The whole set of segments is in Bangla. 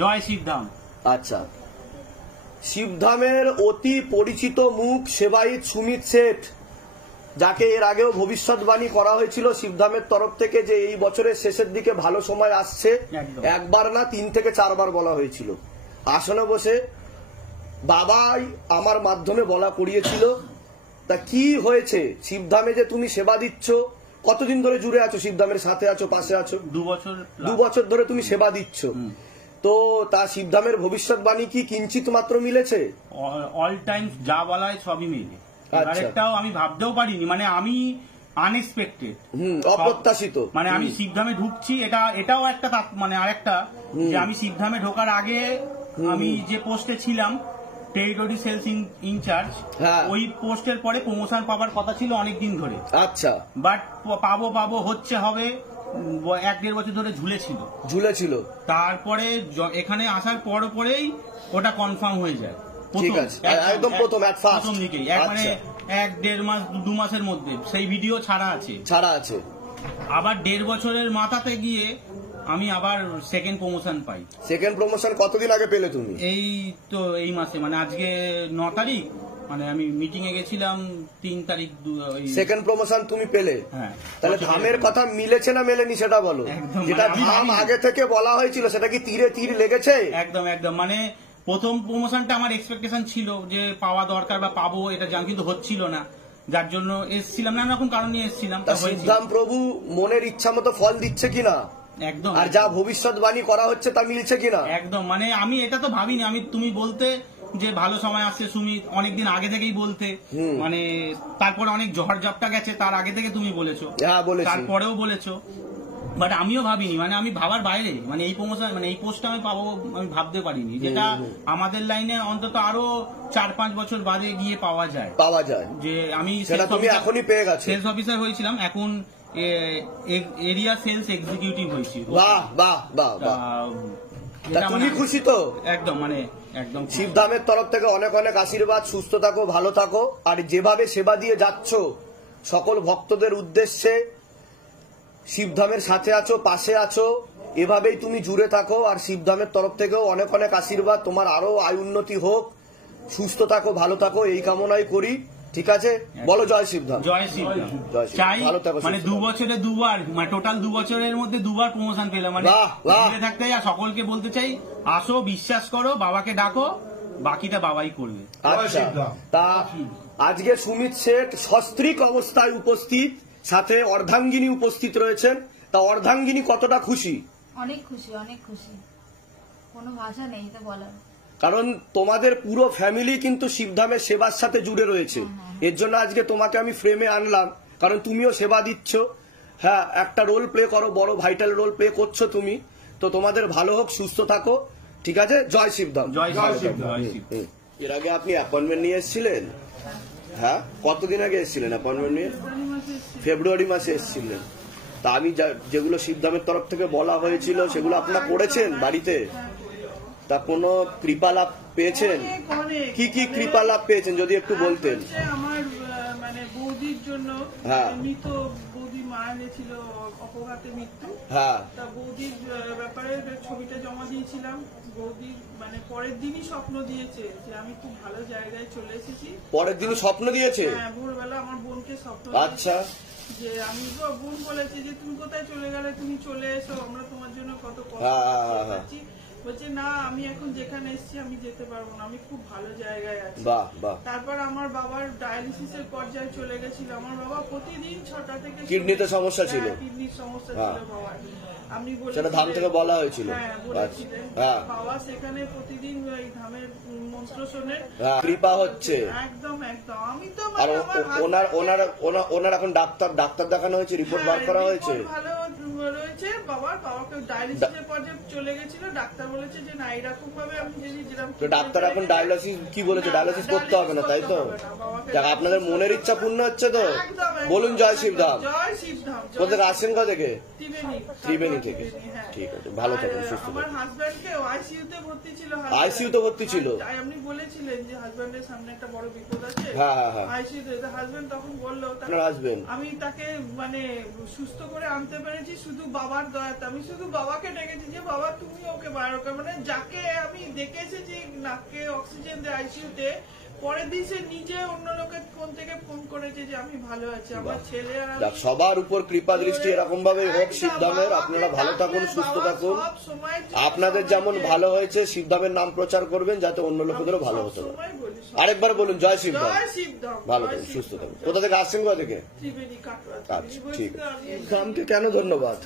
জয় শিবধাম। আচ্ছা, শিবধামের অতি পরিচিত মুখ সেবায়িত সুমিত শেঠ, যাকে এর আগেও ভবিষ্যৎবাণী করা হয়েছিল শিবধামের তরফ থেকে যে এই বছরের শেষের দিকে ভালো সময় আসছে, একবার না 3 থেকে 4 বার বলা হয়েছিল। আসনে বসে বাবাই আমার মাধ্যমে বলা করিয়েছিল। তা কি হয়েছে শিবধামে যে তুমি সেবা দিচ্ছ? কতদিন ধরে জুড়ে আছো শিবধামের সাথে আছো, পাশে আছো? 2 বছর ধরে তুমি সেবা দিচ্ছ। তো তা শিবধামের ভবিষ্যৎবাণী কি কিঞ্চিত মাত্র মিলেছে? অল টাইম যা বলা হয় সবই মিলে। আরেকটাও আমি ভাবতেও পারিনি, মানে আমি আনএক্সপেক্টেড, অপ্রত্যাশিত। মানে আমি শিবধামে ঢুকছি, এটাও একটা মানে আরেকটা যে আমি শিবধামে ঢোকার আগে আমি যে পোস্টে ছিলাম টেরিটরি সেলস ইনচার্জ, ওই পোস্টের পরে প্রমোশন পাবার কথা ছিল অনেকদিন ধরে। আচ্ছা, বাট পাবো হচ্ছে হবে 1-1.5 বছর ধরে ঝুলেছিল। তারপরে এখানে আসার পরেই ওটা কনফার্ম হয়ে যায়। ঠিক আছে, একদম প্রথম দিকেই মানে 1-1.5 মাস 2 মাসের মধ্যে সেই ভিডিও ছাড়া আছে। আবার 1.5 বছরের মাথাতে গিয়ে আমি আবার সেকেন্ড প্রমোশন পাই। সেকেন্ড প্রমোশন কতদিন আগে পেলে তুমি? এই মাসে, মানে আজকে 9 তারিখ, মানে আমি মিটিং এ গেছিলাম 3 তারিখ। সেকেন্ড প্রমোশন তুমি পেলে? হ্যাঁ। তাহলে ধামের কথা মিলেছে না মেলেনি সেটা বলো। যেটা ধাম আগে থেকে বলা হয়েছিল সেটা কি তীরে তীর লেগেছে? একদম মানে প্রথম প্রমোশনটা আমার এক্সপেকটেশন ছিল যে পাওয়া দরকার বা পাবো, এটা জানি, কিন্তু হচ্ছিল না, যার জন্য এসেছিলাম, নানা রকম কারণ নিয়ে এসেছিলাম। শিবধাম প্রভু মনের ইচ্ছা মতো ফল দিচ্ছে কিনা, একদম, আর যা ভবিষ্যৎবাণী করা হচ্ছে তা মিলছে কিনা, একদম। মানে আমি এটা তো ভাবিনি, তুমি বলতে যে ভালো সময় আসছে সুমিত, অনেকদিন আগে থেকেই বলতে, মানে তারপরে অনেক ঝড় ঝাপটা গেছে, তার আগে থেকে তুমি বলেছো, তারপরেও বলেছো, বাট আমিও ভাবিনি, মানে আমি ভাবার বাইরে, মানে এই প্রমোশন, মানে এই পোস্টটা আমি পাবো আমি ভাবতে পারিনি, যেটা আমাদের লাইনে অন্তত আরো 4-5 বছর বাদে গিয়ে পাওয়া যায়। যে আমি এখনই পেয়ে গেছি, সেলস অফিসার হয়েছিলাম, এখন এরিয়া সেলস এক্সিকিউটিভ হয়েছি। বাহ বাহ বাহ বাহ, তুমি খুশি তো? একদম, মানে একদম। শিবধামের তরফ থেকে অনেক অনেক আশীর্বাদ, সুস্থ থাকো, ভালো থাকো, আর যেভাবে সেবা দিয়ে যাচ্ছ সকল ভক্তদের উদ্দেশ্যে, শিবধামের সাথে আছো, পাশে আছো, এভাবেই তুমি জুড়ে থাকো। আর শিবধামের তরফ থেকেও অনেক অনেক আশীর্বাদ, তোমার আরো আয় উন্নতি হোক, সুস্থ থাকো, ভালো থাকো, এই কামনাই করি। ঠিক আছে, বলো জয় শিবধাম। জয় শিবধাম। চাই মানে 2 বছরে 2 বার, মানে টোটাল 2 বছরের মধ্যে 2 বার প্রমোশন পেলাম, মানে থাকতে। আর সকলকে বলতে চাই, আসো, বিশ্বাস করো, বাবাকে ডাকো, বাকিটা বাবাই করবে। আচ্ছা, তা আজকে সুমিত শেঠ সস্ত্রীক অবস্থায় উপস্থিত, সাথে অর্ধাঙ্গিনী উপস্থিত রয়েছেন। তা অর্ধাঙ্গিনী কতটা খুশি? অনেক খুশি, অনেক খুশি, কোনো ভাষা নেই তো বলার। কারণ তোমাদের পুরো ফ্যামিলি কিন্তু শিবধামের সেবার সাথে জুড়ে রয়েছে, এর জন্য আজকে তোমাকে আমি ফ্রেমে আনলাম, কারণ তুমিও সেবা দিচ্ছ। হ্যাঁ, একটা রোল প্লে করো, বড় ভাইটাল রোল প্লে করছো তুমি। তো তোমাদের ভালো হোক, সুস্থ থাকো। ঠিক আছে, জয় শিবধাম। এর আগে আপনি অ্যাপয়েন্টমেন্ট নিয়ে এসেছিলেন? হ্যাঁ, কতদিন আগে এসেছিলেন অ্যাপয়েন্টমেন্ট নিয়ে? ফেব্রুয়ারি মাসে এসেছিলেন। তা আমি যেগুলো শিবধামের তরফ থেকে বলা হয়েছিল সেগুলো আপনারা করেছেন বাড়িতে? তা কোনো কৃপালাভ পেয়েছেন? কি কি কৃপালাভ পেয়েছেন যদি একটু বলতেন? আমার মানে বৌদির জন্য, মৃত বৌদি মারা গেছিল, অপঘাতে মৃত্যু। তা বৌদির ব্যাপারে ছবিটা জমা দিয়েছিলাম। বৌদির মানে পরের দিনই স্বপ্ন দিয়েছে যে আমি খুব ভালো জায়গায় চলে এসেছি। পরের দিনই স্বপ্ন দিয়েছে? হ্যাঁ, ভোরবেলা আমার বোনকে স্বপ্ন। আচ্ছা, যে আমি বোন বলেছে যে তুমি কোথায় চলে গেলে, তুমি চলে এসো, আমরা তোমার জন্য কত কষ্ট করছি। বলছে না, আমি এখন যেখানে এসেছি আমি যেতে পারবো না, আমি খুব ভালো জায়গায় আছি। তারপর আমার বাবার ডায়ালিসিসের পর্যায়ে চলে গেছিল। আমার বাবা প্রতিদিন 6টা থেকে, কিডনিতে সমস্যা ছিল, কিডনির সমস্যা ছিল বাবার। আপনি বলেছিলেন, ধাম থেকে বলা হয়েছিল। বাবা সেখানে প্রতিদিন ওই ধামের মন্ত্র শোনেন, কৃপা হচ্ছে। একদম একদম। আমি তো ওনার এখন ডাক্তার দেখানো হয়েছে, রিপোর্ট বার করা হয়েছে, ভালো রয়েছে। বাবাকে ডায়ালিসিসের পর্যায়ে চলে গেছিল, ডাক্তার বলেছে যে না, এরকম ভাবে আমি যদি যেরকম। ডাক্তার এখন ডায়ালিসিস কি বলেছে? ডায়ালিসিস করতে হবে না, তাই তো? যাক, আপনাদের মনের ইচ্ছা পূর্ণ হচ্ছে তো? বলুন জয় শিবধাম। জয় শিবধাম। কোথা থেকে আসছেন? কোথা থেকে? ত্রিবেণী থেকে। ঠিক আছে, ভালো থাকুন, সুস্থ থাকুন। আমার হাজবেন্ডকে আইসিইউতে ভর্তি ছিল। আইসিইউতে ভর্তি ছিল? আপনি বলেছিলেন যে হাজবেন্ডের সামনে একটা বড় বিপদ আছে। আইসিইউতে হাজবেন্ড তখন বললো, আমি তাকে মানে সুস্থ করে আনতে পেরেছি শুধু বাবার দয়াতে। আমি শুধু বাবাকে ডেকেছি যে বাবা তুমি ওকে বার করো, মানে যাকে আমি দেখে এসেছি নাকে অক্সিজেন দিয়ে আইসিইউতে, পরের দিন সে নিজে অন্য লোকের ফোন থেকে ফোন করেছে যে আমি ভালো আছি, আমার ছেলে আর আমি। সবার উপর কৃপা দৃষ্টি এরকম ভাবে হোক শিবধামের। আপনারা ভালো থাকুন, সুস্থ থাকুন। আপনাদের যেমন ভালো হয়েছে শিবধামের নাম প্রচার করবেন যাতে অন্য লোকেদেরও ভালো হতে পারে। আরেকবার বলুন জয় শিবধাম। ভালো থাকুন, সুস্থ থাকুন। কোথা থেকে আসছেন? কোথা থেকে? আচ্ছা ঠিক আছে। গ্রামকে কেন ধন্যবাদ?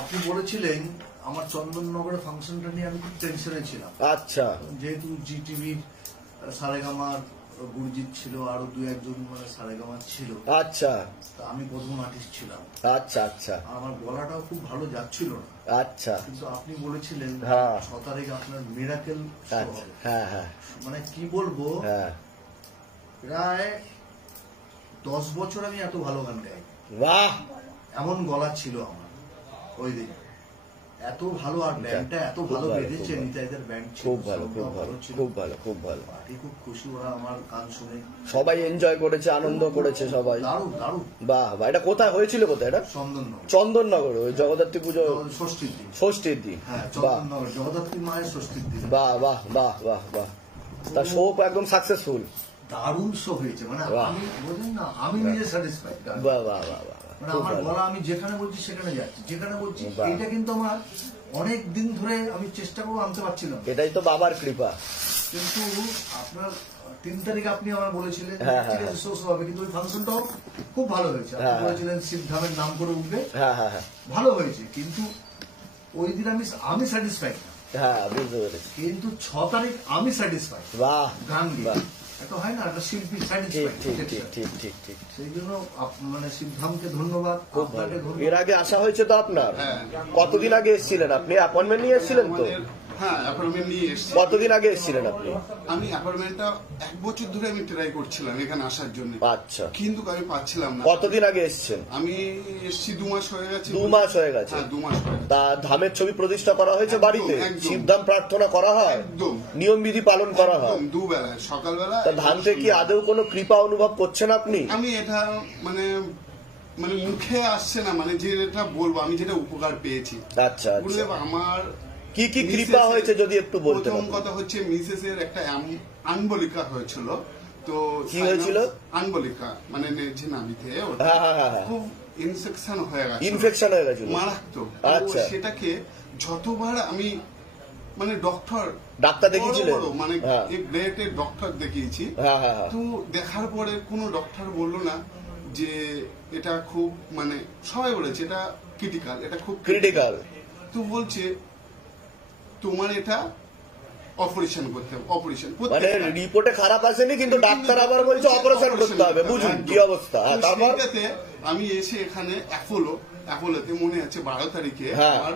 আপনি বলেছিলেন আমার চন্দননগরের ফাংশনটা নিয়ে আমি খুব টেনশনে ছিলাম। আচ্ছা। যেহেতু জি টিভির সারেগামার গুরুজিৎ ছিল, আরো দু একজন মানে সারেগামার ছিল। আচ্ছা। আমি প্রথম আর্টিস্ট ছিলাম। আচ্ছা আচ্ছা। আমার গলাটাও খুব ভালো যাচ্ছিল না। আচ্ছা। কিন্তু আপনি বলেছিলেন 6 তারিখ আপনার মিরাকেল শো হবে। হ্যাঁ হ্যাঁ। মানে কি বলবো, প্রায় 10 বছর আমি এত ভালো গান গাই। বাহ, এমন গলা ছিল আমার ওই দিন, এত ভালো। আর ব্যান্ডটা এত ভালো বেঁধেছে, নিতাইদের ব্যান্ড ছিল, খুব ভালো খুব ভালো খুব ভালো খুব ভালো। পার্টি খুব খুশি, ওরা আমার গান শুনে সবাই এনজয় করেছে, আনন্দ করেছে সবাই। দারুণ দারুণ। বাহ বাহ। এটা কোথায় হয়েছিল? কোথায় এটা? চন্দননগর। চন্দননগর, ওই জগদ্ধাত্রী পুজো ষষ্ঠীর দিন। ষষ্ঠীর দিন। হ্যাঁ, চন্দননগর জগদ্ধাত্রী মায়ের ষষ্ঠীর দিন। বাহ বাহ বাহ বাহ বাহ। তার শো একদম সাকসেসফুল। দারুণ শো হয়েছে, মানে আমি বলেন না, আমি নিজে স্যাটিসফাইড। বাহ বাহ বাহ বাহ। মানে আমার গলা, আমি যেখানে বলছি সেখানে যাচ্ছি, যেখানে বলছি। এটা কিন্তু আমার অনেক দিন ধরে আমি চেষ্টা করবো, আনতে পারছিলাম। এটাই তো বাবার কৃপা। কিন্তু আপনার 3 তারিখে আপনি আমার বলেছিলেন ঠিক আছে শো হবে, কিন্তু ওই ফাংশনটাও খুব ভালো হয়েছে। আপনি বলেছিলেন শিবধামের নাম করে উঠবে, ভালো হয়েছে। কিন্তু ওই দিন আমি স্যাটিসফাইড না। হ্যাঁ, বুঝতে পেরেছি। কিন্তু 6 তারিখ আমি স্যাটিসফাইড। বাহ, গান দিয়ে এটা হয় না, একটা শিল্পী স্যাটিসফাইড। ঠিক ঠিক ঠিক। সেই জন্য মানে শিবধামকে ধন্যবাদ, আপনাকে ধন্যবাদ। এর আগে আসা হয়েছে তো আপনার? কতদিন আগে এসেছিলেন আপনি? অ্যাপয়েন্টমেন্ট নিয়ে এসেছিলেন তো? হ্যাঁ, অ্যাপয়েন্টমেন্ট নিয়ে এসেছি। কতদিন আগে এসেছিলেন আপনি? আমি অ্যাপয়েন্টমেন্টটা 1 বছর ধরে আমি ট্রাই করছিলাম এখানে আসার জন্য। আচ্ছা। কিন্তু আমি পাচ্ছিলাম না। কতদিন আগে এসেছেন? আমি এসেছি 2 মাস হয়ে গেছে। 2 মাস হয়ে গেছে? হ্যাঁ, 2 মাস হয়ে গেছে। তা ধামের ছবি প্রতিষ্ঠা করা হয়েছে বাড়িতে? শিবধাম প্রার্থনা করা হয়? একদম। নিয়ম বিধি পালন করা হয়? দুবেলায়, সকালবেলা। তা ধাম থেকে কি আদৌ কোনো কৃপা অনুভব করছেন আপনি? আমি এটা মানে মুখে আসছে না, মানে যে এটা বলবো আমি যেটা উপকার পেয়েছি। আচ্ছা। গুরুদেব আমার কি কি কৃপা হয়েছে যদি একটু বলতেন? প্রথম কথা হচ্ছে মিসেসের একটা আনবলিকা হয়েছিল। তো কি হয়েছিল? আনবলিকা মানে যে নাভিতে খুব ইনফেকশন হয়ে গেছে। ইনফেকশন হয়ে গেছিল মারাত্মক। আচ্ছা। সেটাকে যতবার আমি মানে ডাক্তার দেখিয়েছিলেন? মানে ব্রেটের ডক্টর দেখিয়েছি। তো দেখার পরে কোনো ডক্টর বললো না যে এটা খুব মানে সবাই বলেছে এটা ক্রিটিক্যাল, এটা খুব ক্রিটিক্যাল। তো বলছে তোমার এটা অপারেশন করতে হবে। অপারেশন মানে রিপোর্টে খারাপ আসেনি, কিন্তু ডাক্তার আবার বলছে অপারেশন করতে হবে। বুঝুন কি অবস্থা। তারপর আমি এসে এখানে অ্যাপোলোতে মনে আছে 12 তারিখে আমার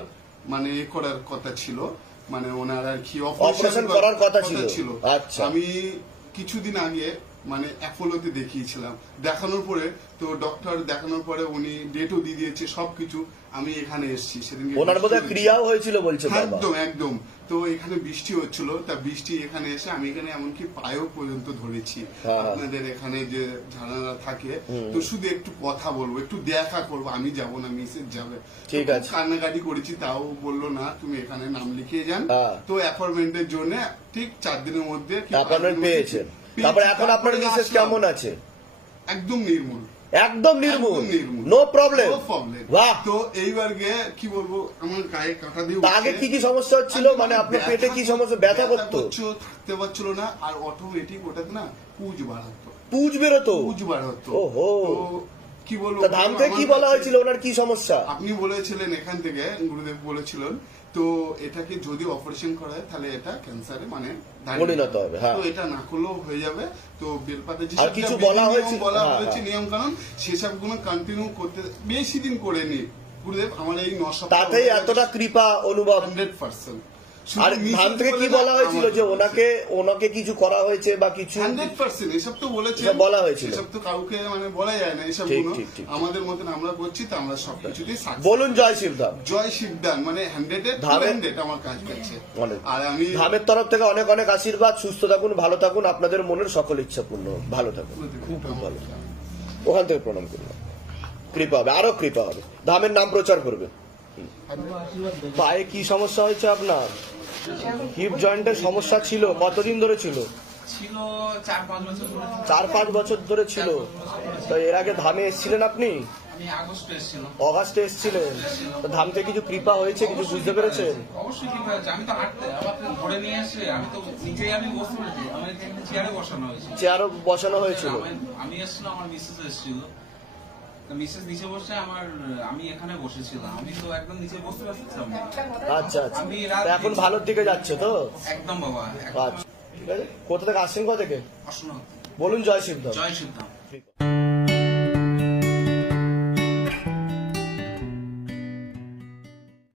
মানে করার কথা ছিল, মানে ওনার আর কি অপারেশন করার কথা ছিল। আচ্ছা। আমি কিছুদিন আগে মানে অ্যাপোলোতে দেখিয়েছিলাম। দেখানোর পরে তো ডক্টর দেখানোর পরে উনি ডেটও দিয়ে দিয়েছে সবকিছু। আমি এখানে এসেছি সেদিন। ওনার বোধহয় ক্রিয়াও হয়েছিল বলছে। একদম একদম। তো এখানে বৃষ্টি হচ্ছিল, তা বৃষ্টি এখানে এসে আমি এখানে এমনকি পায়েও পর্যন্ত ধরেছি। আপনাদের এখানে যে ঝাড়ারা থাকে, তো শুধু একটু কথা বলবো, একটু দেখা করবো। আমি যাবো না, মিসেস যাবে। ঠিক আছে। কান্নাকাটি করেছি, তাও বললো না তুমি এখানে নাম লিখিয়ে যান। তো অ্যাপয়েন্টমেন্টের জন্য ঠিক 4 দিনের মধ্যে অ্যাপয়েন্টমেন্ট পেয়েছেন। তারপরে এখন আপনার মিসেস কেমন আছে? একদম নির্মূল। একদম নির্মূল, নো প্রবলেম। বাহ। তো এইবার গিয়ে কি বলবো, আমার গায়ে কাঁটা দিয়ে আগে কি কি সমস্যা হচ্ছিল? মানে আপনার পেটে কি সমস্যা? ব্যথা করতো, থাকতে পারছিল না, আর অটোমেটিক ওটাতে না পুজ বাড়াতো। পুজ বেরোতো? পুজ বাড়াতো। ওহো। কি বলবো, ধাম থেকে কি বলা হয়েছিল? ওনার কি সমস্যা? আপনি বলেছিলেন এখান থেকে, গুরুদেব বলেছিলেন তো এটাকে যদি অপারেশন করা হয় তাহলে এটা ক্যান্সারে মানে পরিণত হবে। তো এটা না করলেও হয়ে যাবে। তো বেলপাতে যে কিছু বলা হয়েছে নিয়ম কানুন সেসব গুলো কন্টিনিউ করতে বেশি দিন করে নি গুরুদেব। আমার এই 9 সপ্তাহ তাতেই এতটা কৃপা অনুভব 100%। আর ধাম থেকে কি বলা হয়েছিল যে ওনাকে কিছু করা হয়েছে বা কিছু? 100% এসব তো বলেছে, বলা হয়েছিল। এসব তো কাউকে মানে বলা যায় না। এসব গুলো আমাদের মতন আমরা করছি, তো আমরা সবকিছুতেই বলুন জয় শিবধাম। জয় শিবধাম। মানে 100 আমার কাজ করছে। আর আমি ধামের তরফ থেকে অনেক অনেক আশীর্বাদ। সুস্থ থাকুন, ভালো থাকুন, আপনাদের মনের সকল ইচ্ছা পূর্ণ। ভালো থাকুন, খুব ভালো। ওখান থেকে প্রণাম করলাম। কৃপা হবে, আরো কৃপা হবে, ধামের নাম প্রচার করবে। পায়ে কি সমস্যা হয়েছে আপনার? হিপ জয়েন্টের সমস্যা ছিল, কতদিন ধরে ছিল? ছিল 4-5 বছর ধরে। 4-5 বছর ধরে ছিল। তো এর আগে ধামে এসেছিলেন আপনি? আমি আগস্টে এসেছিলাম। অগাস্টে এসেছিলেন। তো ধাম থেকে কিছু কৃপা হয়েছে, কিছু বুঝতে পেরেছেন? অবশ্যই কৃপা হয়েছে। আমি তো হাঁটতে আবার ধরে নিয়ে এসে আমি তো নিচেই আমি বসতে পেরেছি। আমার এখানে চেয়ারে বসানো হয়েছে। চেয়ারও বসানো হয়েছিল। আমি এসেছিলাম, আমার মিসেস এসেছিল। মিসেস নিচে বসে আমি এখানে বসেছিলাম। আমি তো একদম নিচে বসতে পারছিলাম না। আচ্ছা আচ্ছা। এখন ভালোর দিকে যাচ্ছে তো? একদম বাবা। আচ্ছা ঠিক আছে। কোথা থেকে আসছেন, কোথা থেকে? অসম্ভব। বলুন জয় শিবধাম। জয় শিবধাম।